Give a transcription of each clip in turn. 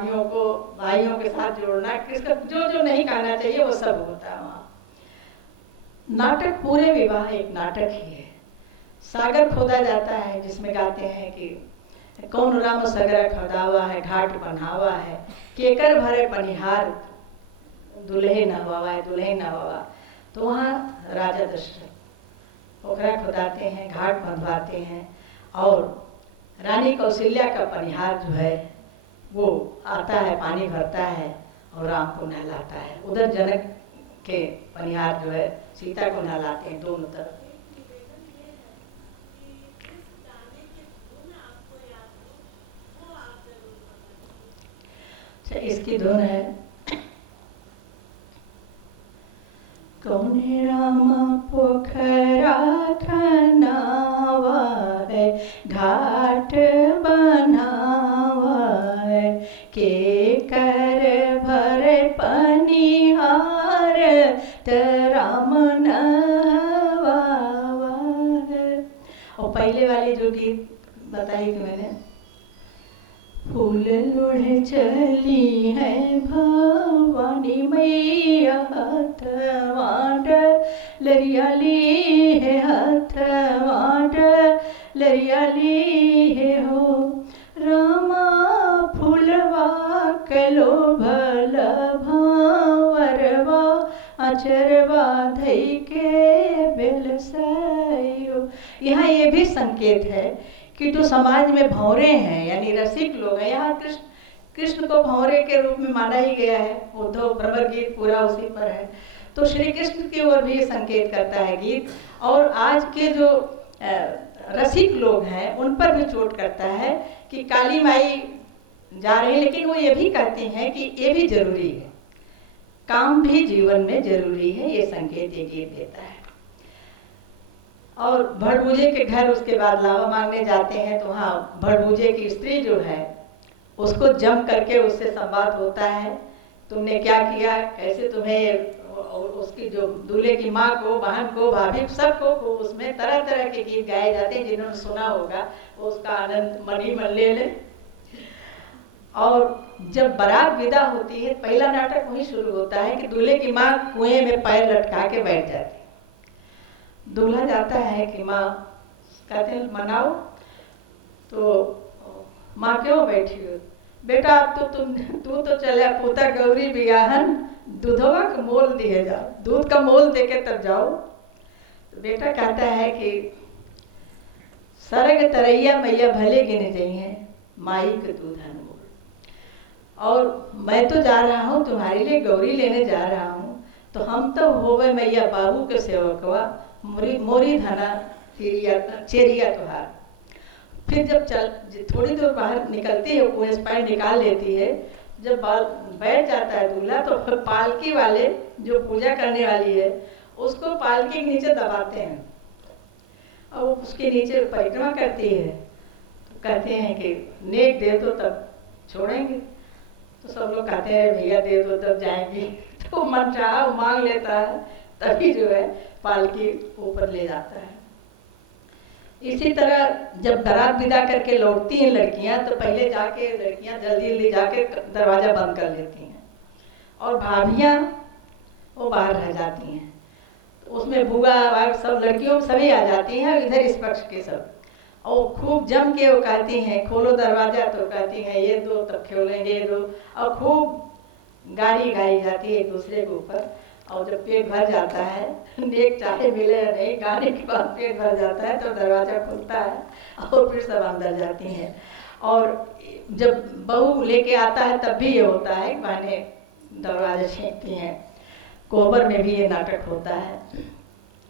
भाइयों को भाइयों के साथ जोड़ना, किसका जो जो नहीं कहना चाहिए वो सब होता है वहाँ। नाटक, पूरे विवाह एक नाटक ही है। सागर खोदा जाता है जिसमें गाते हैं कि कौन राम सगर खोदावा है, घाट बनावा है, केकर भरे पनिहार, दुल्हे न हुआ है, दुल्हे न हुआ। तो वहाँ राजा दशरथ पोखरा खोदाते हैं, घाट बंधवाते हैं और रानी कौशल्या का पनिहार जो है वो आता है, पानी भरता है और राम को नहलाता है। उधर जनक के पनिहार जो है सीता को नहलाते हैं दोनों तरफ। इसकी धुन है कौन राम पोखरा खनावा है, घाट बनावा है, के कर भर पनिहार राम नहवावा है। और पहले वाली जो गीत बताई कि मैंने, फूल लोढ़े चली है भवानी मैया, हथवाट लरियाली है, हथवाट लरियाली है हो, रामा फूलवा कलो भल भावरवा, अचरवा धई के बेल सयो। यहाँ ये भी संकेत है कि जो समाज में भंवरे हैं यानी रसिक लोग हैं, यहाँ कृष्ण को भंवरे के रूप में माना ही गया है। उद्धव भ्रमर गीत पूरा उसी पर है। तो श्री कृष्ण की ओर भी संकेत करता है गीत, और आज के जो रसिक लोग हैं उन पर भी चोट करता है कि काली माई जा रही है, लेकिन वो ये भी कहते हैं कि ये भी जरूरी है, काम भी जीवन में जरूरी है। ये संकेत ये गीत देता है। और भड़बूजे के घर उसके बाद लावा मांगने जाते हैं, तो हाँ भड़बूजे की स्त्री जो है उसको जम करके उससे संवाद होता है, तुमने क्या किया, कैसे तुम्हें, उसकी जो दूल्हे की माँ को, बहन को, भाभी सबको उसमें तरह तरह के गीत गाए जाते हैं। जिन्होंने सुना होगा वो उसका आनंद मन ही मन ले लें। और जब बारात विदा होती है, पहला नाटक वही शुरू होता है कि दूल्हे की माँ कुएं में पैर लटका के बैठ जाती है। दूल्हा जाता है कि माँ, कहते हैं मनाओ, तो माँ क्यों बैठी हो, बेटा अब तो तू तो चले पूता गौरी बियाहन, दूधवा का मोल दिए जाओ, दूध का मोल देके तब जाओ। तो बेटा कहता है कि सरग तरैया मैया भले गिने चाहिए, माई के दूधन मोल, और मैं तो जा रहा हूँ तुम्हारे लिए गौरी लेने जा रहा हूँ, तो हम तो होवे मैया बाबू के सेवकवा, मोरी धना चेरिया तुहार। फिर जब थोड़ी दूर बाहर निकलती है, वो पैर निकाल लेती है, जब बैठ जाता है दूल्हा, तो पालकी वाले जो पूजा करने वाली है उसको पालकी के नीचे दबाते हैं और वो उसके नीचे परिक्रमा करती है। तो कहते हैं कि नेक दे दो तब छोड़ेंगे। तो सब लोग कहते हैं भैया दे दो तब जाएंगे। तो मन चाहा मांग लेता है, तभी जो है पालकी ऊपर ले जाता है। इसी तरह जब बारात विदा करके लौटती हैं लड़कियां, तो पहले जाके लड़कियां जल्दी जल्दी जाके दरवाजा बंद कर लेती हैं और भाभियां वो बाहर रह जाती हैं। तो उसमें बुआ वाग सब लड़कियों सभी आ जाती हैं, इधर इस पक्ष के सब, और खूब जम के वो कहती हैं खोलो दरवाजा, तो कहती हैं ये दो तब खोलेंगे ये दो, और खूब गाली गाई जाती है एक दूसरे के ऊपर। और जब पेट भर जाता है, नेक चाहे मिले या नहीं, गाने के बाद पेट भर जाता है तो दरवाज़ा खुलता है और फिर सब अंदर जाती हैं। और जब बहू लेके आता है तब भी ये होता है, बहने दरवाजा छींकती हैं। कोबर में भी ये नाटक होता है।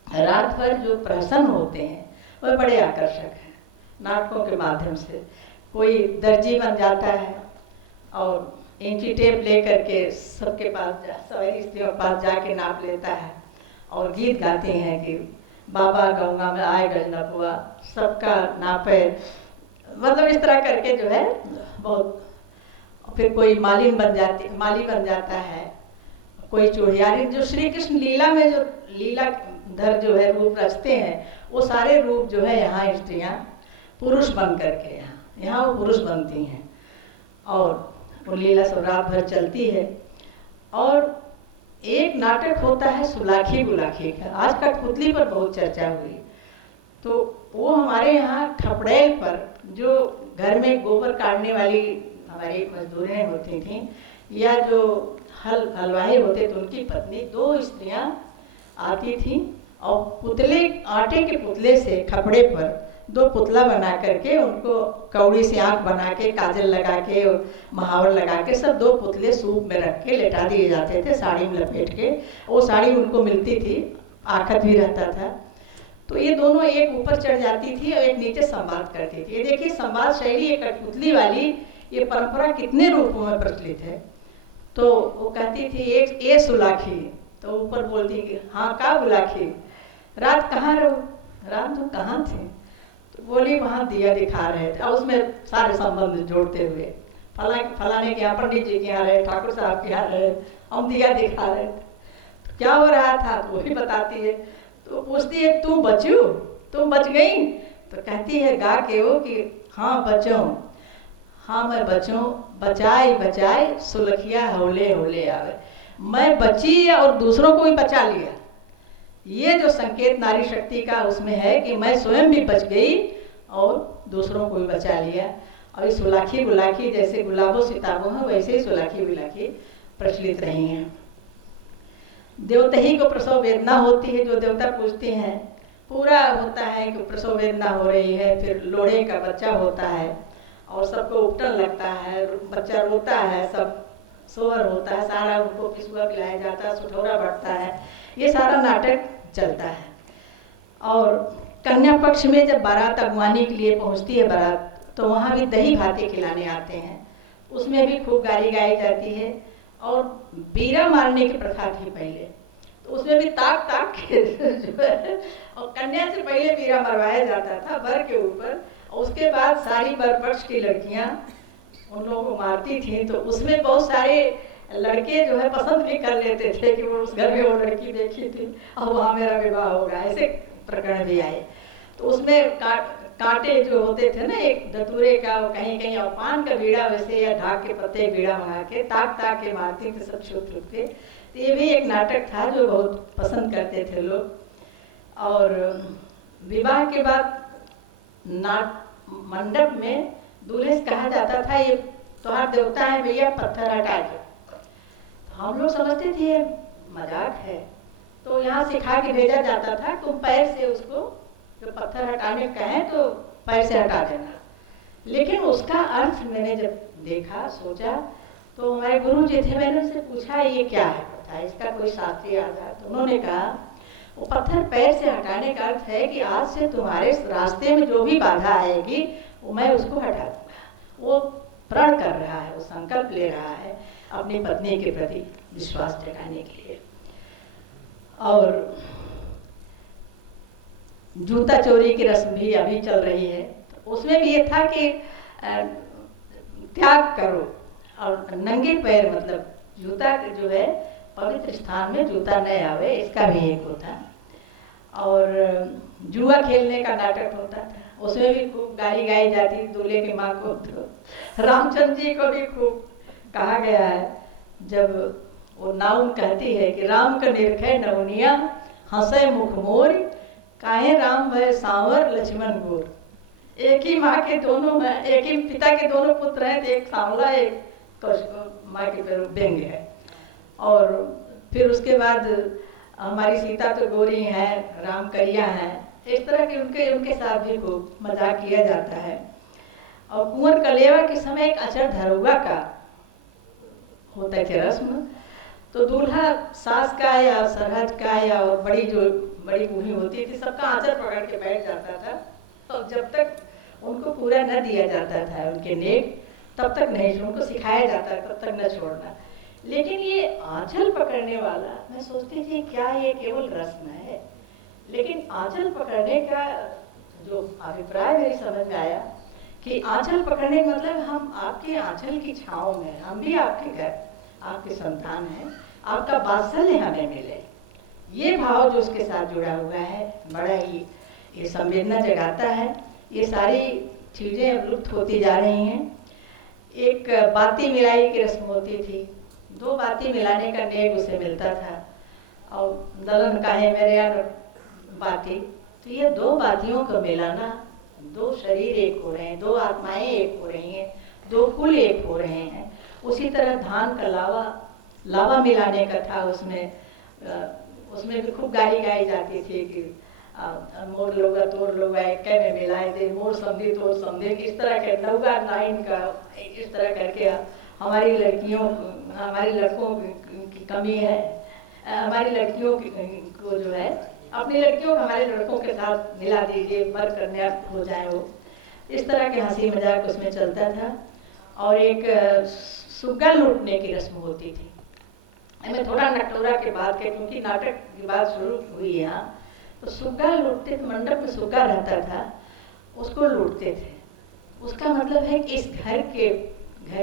रात भर जो प्रसन्न होते हैं वह बड़े आकर्षक हैं नाटकों के माध्यम से। कोई दर्जी बन जाता है और इंची टेप ले करके सबके पास सभी स्त्रियों के पास जाके नाप लेता है और गीत गाते हैं कि बाबा गंगा में आए गजनपुआ, सबका नापे, मतलब इस तरह करके जो है बहुत। फिर कोई माली बन जाता है, कोई चूड़ियारी। जो श्री कृष्ण लीला में जो लीलाधर जो है रूप रचते हैं, वो सारे रूप जो है यहाँ स्त्रियाँ पुरुष बन करके यहाँ वो पुरुष बनती हैं और वो लीला सब रात भर चलती है। और एक नाटक होता है सुलाखी गुलाखी का, आज कठपुतली पर बहुत चर्चा हुई। तो वो हमारे यहाँ खपड़ेल पर जो घर में गोबर काटने वाली हमारी मजदूरें होती थीं या जो हलवाई होते थे, उनकी पत्नी 2 स्त्रियां आती थीं और पुतले, आटे के पुतले से खपड़े पर 2 पुतला बना करके उनको कौड़ी से आँख बना के, काजल लगा के और महावर लगा के सब 2 पुतले सूप में रख के लेटा दिए जाते थे, साड़ी में लपेट के। वो साड़ी उनको मिलती थी, आखत भी रहता था। तो ये दोनों एक ऊपर चढ़ जाती थी और एक नीचे संवाद करती थी। ये देखिए संवाद शैली, ये कठपुतली वाली ये परंपरा कितने रूपों में प्रचलित है। तो वो कहती थी एक ए सुलाखी, तो ऊपर बोलती कि हाँ का बुलाखी, रात कहाँ रहो, रात तुम कहाँ थे? तो बोली वहाँ दिया दिखा रहे थे। और उसमें सारे संबंध जोड़ते हुए फलाने के यहाँ, पंडित जी के यहाँ रहे, ठाकुर साहब के यहाँ रहे, हम दिया दिखा रहे थे। तो क्या हो रहा था तो वो भी बताती है। तो पूछती है तुम बचू, तुम बच गई? तो कहती है गा के वो कि हाँ बचूं, हाँ मैं बचूं, बचाई बचाई सुलखिया हौले हौले आवे। मैं बची और दूसरों को भी बचा लिया। ये जो संकेत नारी शक्ति का उसमें है कि मैं स्वयं भी बच गई और दूसरों को भी बचा लिया। और इस सुलाखी गुलाखी जैसे गुलाबों सिताबों हैं, वैसे ही सुलाखी गुलाखी प्रचलित रही हैं। देवतही को प्रसव वेदना होती है, जो देवता पूजते हैं, पूरा होता है कि प्रसव वेदना हो रही है, फिर लोढ़े का बच्चा होता है और सबको उपटन लगता है, बच्चा रोता है, सब सोहर होता है, सारा उनको पिसुआ पिलाया जाता है, सुठौरा बढ़ता है, ये सारा नाटक चलता है। और कन्या पक्ष में जब बारात अगवानी के लिए पहुंचती है बारात, तो वहाँ भी दही भाते खिलाने आते हैं, उसमें भी खूब गाली गाई जाती है। और बीरा मारने की प्रथा थी पहले, तो उसमें भी ताक ताक के जो है, और कन्या से पहले बीरा मरवाया जाता था बर के ऊपर, और उसके बाद सारी बर पक्ष की लड़कियां उन लोगों को मारती थी। तो उसमें बहुत सारे लड़के जो है पसंद भी कर लेते थे कि वो उस घर में वो लड़की देखी थी और वहाँ मेरा विवाह होगा, ऐसे प्रकरण भी आए। तो उसमें कांटे जो होते थे ना, एक धतूरे का कहीं कहीं, और पान का बीड़ा वैसे या ढाक के पत्ते बीड़ा मंगा के ताक ताक के मारती थे सब छुप छुप के। तो ये भी एक नाटक था जो बहुत पसंद करते थे लोग। और विवाह के बाद मंडप में दूल्हे से कहा जाता था ये तुम्हारा देवता है भैया, पत्थर हटा दो। तो हम लोग समझते थे मजाक है, तो यहाँ सिखा के भेजा जाता था तुम पैर से उसको जो पत्थर हटाने कहें तो पैर से हटा देना। लेकिन उसका अर्थ मैंने जब देखा, सोचा, तो हमारे गुरु जी थे, मैंने उनसे पूछा ये क्या है प्रथा, इसका कोई शास्त्रीय आधार? तो उन्होंने कहा वो पत्थर पैर से हटाने का अर्थ है कि आज से तुम्हारे रास्ते में जो भी बाधा आएगी वो मैं उसको हटा दूंगा। वो प्रण कर रहा है, वो संकल्प ले रहा है अपनी पत्नी के प्रति विश्वास जगाने के लिए। और जूता चोरी की रस्म भी अभी चल रही है, तो उसमें भी ये था कि त्याग करो और नंगे पैर, मतलब जूता जो है पवित्र स्थान में जूता न आवे, इसका भी एक होता। और जुआ खेलने का नाटक होता था, उसमें भी खूब गाली गाई जाती दूल्हे की माँ को। तो रामचंद्र जी को भी खूब कहा गया है, जब वो नाउन कहती है कि राम का निरखे नवनिया हंसे मुख मोर, काहे राम भय सांवर लक्ष्मण गोर। एक ही माँ के दोनों हैं, एक ही पिता के दोनों पुत्र हैं, एक सांवला एक माँ के व्यंग्य है। और फिर उसके बाद हमारी सीता तो गोरी हैं, राम करिया हैं, इस तरह के उनके साथ भी खूब मजाक किया जाता है। और कुंवर कलेवा के समय एक अचर धरुआ का होता है रस्म, तो दूल्हा सास का या सरहज का या बड़ी जो बड़ी बूढ़ी होती थी सबका आंचल पकड़ के बैठ जाता था, और जब तक उनको पूरा न दिया जाता था उनके नेक, तब तक नहीं, उनको सिखाया जाता है तब तक न छोड़ना। लेकिन ये आंचल पकड़ने वाला, मैं सोचती थी क्या ये केवल रस्म है, लेकिन आंचल पकड़ने का जो अभिप्राय मेरी समझ में आया कि आंचल पकड़ने का मतलब हम आपके आंचल की छाँव में, हम भी आपके घर आपके संतान हैं, आपका वात्सल्य हमें मिले, ये भाव जो उसके साथ जुड़ा हुआ है बड़ा ही ये संवेदना जगाता है। ये सारी चीज़ें अब लुप्त होती जा रही हैं। एक बाती मिलाई की रस्म होती थी। 2 बाती मिलाने का नेक उसे मिलता था। और दलन काहे मेरे यार बाती, तो ये 2 बातियों को मिलाना, 2 शरीर एक हो रहे हैं, 2 आत्माएं एक हो रही हैं, 2 कुल एक हो रहे हैं। उसी तरह धान का लावा मिलाने का था। उसमें भी खूब गाली गाई जाती थी कि मोर लोगा तोड़ लोगा एक में मिलाए दे, मोर समझी तोड़ समझे, इस तरह के नौगा नाइन का इस तरह करके हमारी लड़कों की कमी है। हमारी लड़कियों को जो है, अपनी लड़कियों को हमारे लड़कों के साथ मिला दीजिए, मर करने हो जाए वो। इस तरह के हंसी मजाक उसमें चलता था। और एक सुग्गा लूटने की रस्म होती थी। मैं थोड़ा नटोरा के बाद के, क्योंकि नाटक की बात शुरू हुई यहाँ, तो सुग्गा लूटते थे। मंडप में सुग्गा रहता था, उसको लूटते थे। उसका मतलब है कि इस घर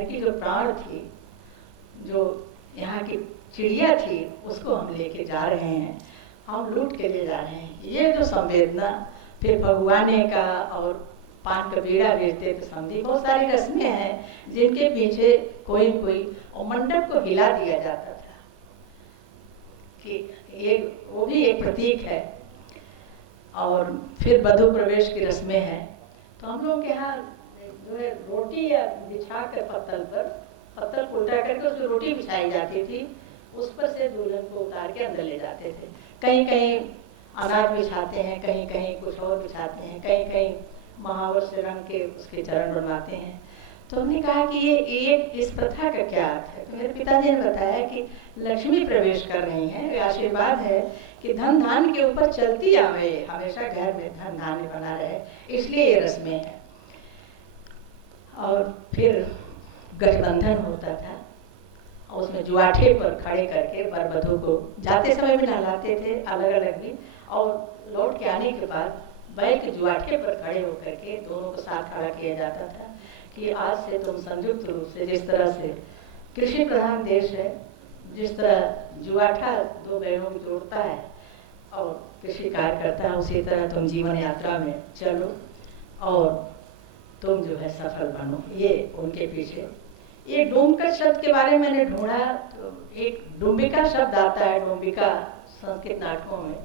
की जो प्राण थी, जो यहाँ की चिड़िया थी, उसको हम लेके जा रहे हैं, हम लूट के ले जा रहे हैं। ये जो संवेदना, फिर भगवाने का और पान का बीड़ा बेचते थे समझी। बहुत सारी रस्में हैं जिनके पीछे कोई और मंडप को हिला दिया जाता था कि ये वो भी एक प्रतीक है। और फिर वधू प्रवेश की रस्में हैं। तो हम लोग के यहाँ जो है रोटी या बिछा कर पत्तल को उल्टा करके उसमें रोटी बिछाई जाती थी, उस पर से दुल्हन को उतार के अंदर ले जाते थे। कहीं कहीं अनाज बिछाते हैं, कहीं कहीं कुछ और बिछाते हैं, कहीं कहीं महावर से रंग के उसके चरण बनवाते हैं। तो हमने कहा कि ये इस प्रथा का क्या अर्थ है। तो मेरे पिताजी ने बताया कि लक्ष्मी प्रवेश कर रही हैं, ये आशीर्वाद है कि धन धान के ऊपर चलती आवे, हमेशा घर में धन धान्य बना रहे, इसलिए ये रस्में हैं। और फिर गठबंधन होता था और उसमें जुआठे पर खड़े करके वर वधू को जाते समय भी नहलाते थे, अलग अलग भी, और लौट के आने के बाद बैल के जुआठे पर खड़े होकर के दोनों को साथ खड़ा किया जाता था कि आज से तुम संयुक्त रूप से, जिस तरह से कृषि प्रधान देश है, जिस तरह जुआठा 2 बैलों को जोड़ता है और कृषि कार्य करता है, उसी तरह तुम जीवन यात्रा में चलो और तुम जो है सफल बनो। ये उनके पीछे। ये डोमकच शब्द के बारे में मैंने ढूंढा तो एक डुम्बिका शब्द आता है, डोम्बिका संस्कृत नाटकों में,